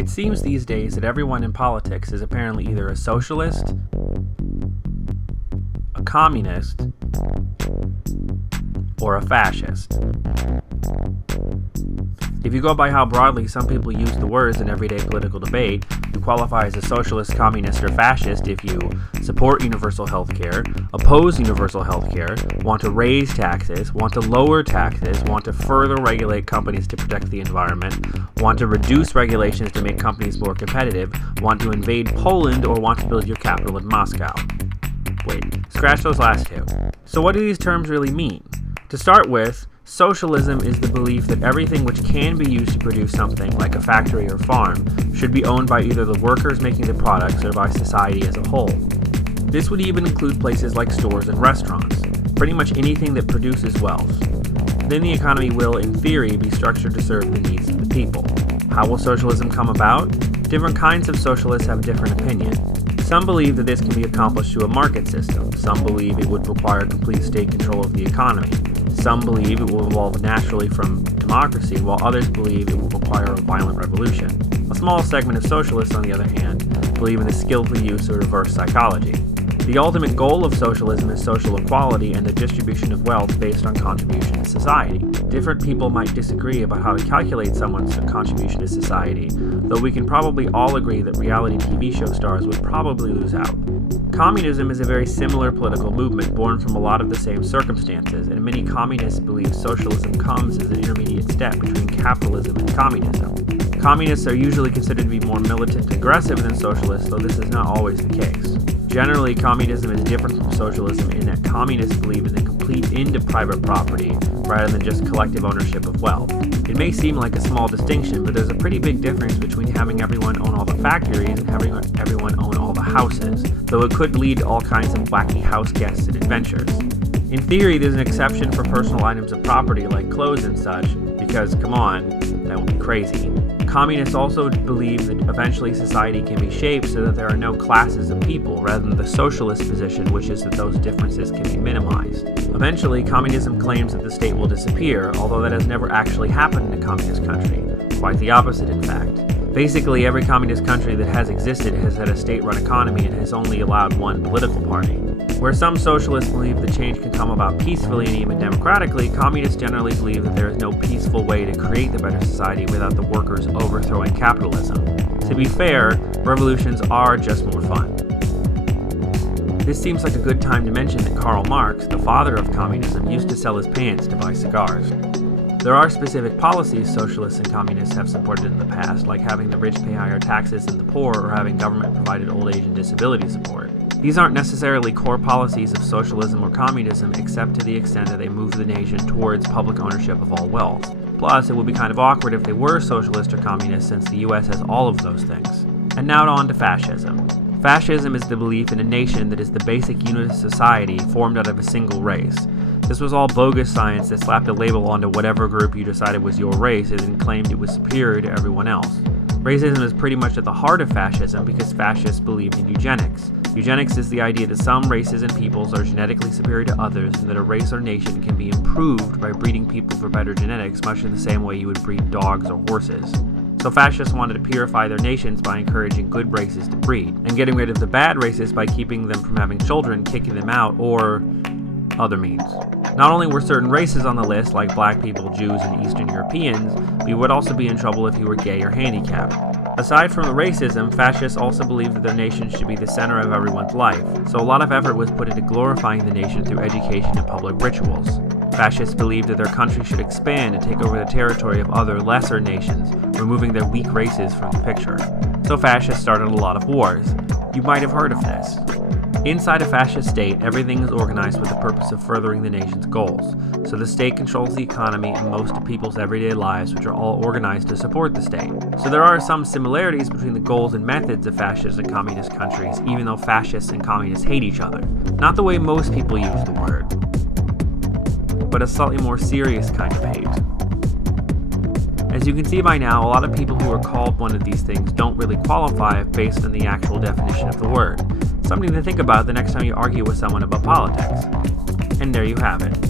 It seems these days that everyone in politics is apparently either a socialist, a communist, or a fascist. If you go by how broadly some people use the words in everyday political debate, you qualify as a socialist, communist, or fascist if you support universal health care, oppose universal health care, want to raise taxes, want to lower taxes, want to further regulate companies to protect the environment, want to reduce regulations to make companies more competitive, want to invade Poland, or want to build your capital in Moscow. Wait, scratch those last two. So what do these terms really mean? To start with, socialism is the belief that everything which can be used to produce something, like a factory or farm, should be owned by either the workers making the products or by society as a whole. This would even include places like stores and restaurants, pretty much anything that produces wealth. Then the economy will, in theory, be structured to serve the needs of the people. How will socialism come about? Different kinds of socialists have a different opinion. Some believe that this can be accomplished through a market system. Some believe it would require complete state control of the economy. Some believe it will evolve naturally from democracy, while others believe it will require a violent revolution. A small segment of socialists, on the other hand, believe in the skillful use of reverse psychology. The ultimate goal of socialism is social equality and the distribution of wealth based on contribution to society. Different people might disagree about how to calculate someone's contribution to society, though we can probably all agree that reality TV show stars would probably lose out. Communism is a very similar political movement born from a lot of the same circumstances, and many communists believe socialism comes as an intermediate step between capitalism and communism. Communists are usually considered to be more militant and aggressive than socialists, though this is not always the case. Generally, communism is different from socialism in that communists believe in the complete end of private property rather than just collective ownership of wealth. It may seem like a small distinction, but there's a pretty big difference between having everyone own all the factories and having everyone own all the houses, though it could lead to all kinds of wacky house guests and adventures. In theory, there's an exception for personal items of property like clothes and such, because, come on, that would be crazy. Communists also believe that eventually society can be shaped so that there are no classes of people, rather than the socialist position, which is that those differences can be minimized. Eventually, communism claims that the state will disappear, although that has never actually happened in a communist country. Quite the opposite, in fact. Basically, every communist country that has existed has had a state-run economy and has only allowed one political party. Where some socialists believe that change can come about peacefully and even democratically, communists generally believe that there is no peaceful way to create the better society without the workers overthrowing capitalism. To be fair, revolutions are just more fun. This seems like a good time to mention that Karl Marx, the father of communism, used to sell his pants to buy cigars. There are specific policies socialists and communists have supported in the past, like having the rich pay higher taxes than the poor or having government-provided old age and disability support. These aren't necessarily core policies of socialism or communism, except to the extent that they move the nation towards public ownership of all wealth. Plus, it would be kind of awkward if they were socialist or communist, since the US has all of those things. And now on to fascism. Fascism is the belief in a nation that is the basic unit of society formed out of a single race. This was all bogus science that slapped a label onto whatever group you decided was your race and then claimed it was superior to everyone else. Racism is pretty much at the heart of fascism because fascists believed in eugenics. Eugenics is the idea that some races and peoples are genetically superior to others and that a race or nation can be improved by breeding people for better genetics, much in the same way you would breed dogs or horses. So fascists wanted to purify their nations by encouraging good races to breed, and getting rid of the bad races by keeping them from having children, kicking them out, or other means. Not only were certain races on the list, like black people, Jews, and Eastern Europeans, but you would also be in trouble if you were gay or handicapped. Aside from the racism, fascists also believed that their nation should be the center of everyone's life, so a lot of effort was put into glorifying the nation through education and public rituals. Fascists believed that their country should expand and take over the territory of other, lesser nations, removing their weak races from the picture. So fascists started a lot of wars. You might have heard of this. Inside a fascist state, everything is organized with the purpose of furthering the nation's goals. So the state controls the economy and most of people's everyday lives, which are all organized to support the state. So there are some similarities between the goals and methods of fascist and communist countries, even though fascists and communists hate each other. Not the way most people use the word, but a slightly more serious kind of hate. As you can see by now, a lot of people who are called one of these things don't really qualify based on the actual definition of the word. Something to think about the next time you argue with someone about politics. And there you have it.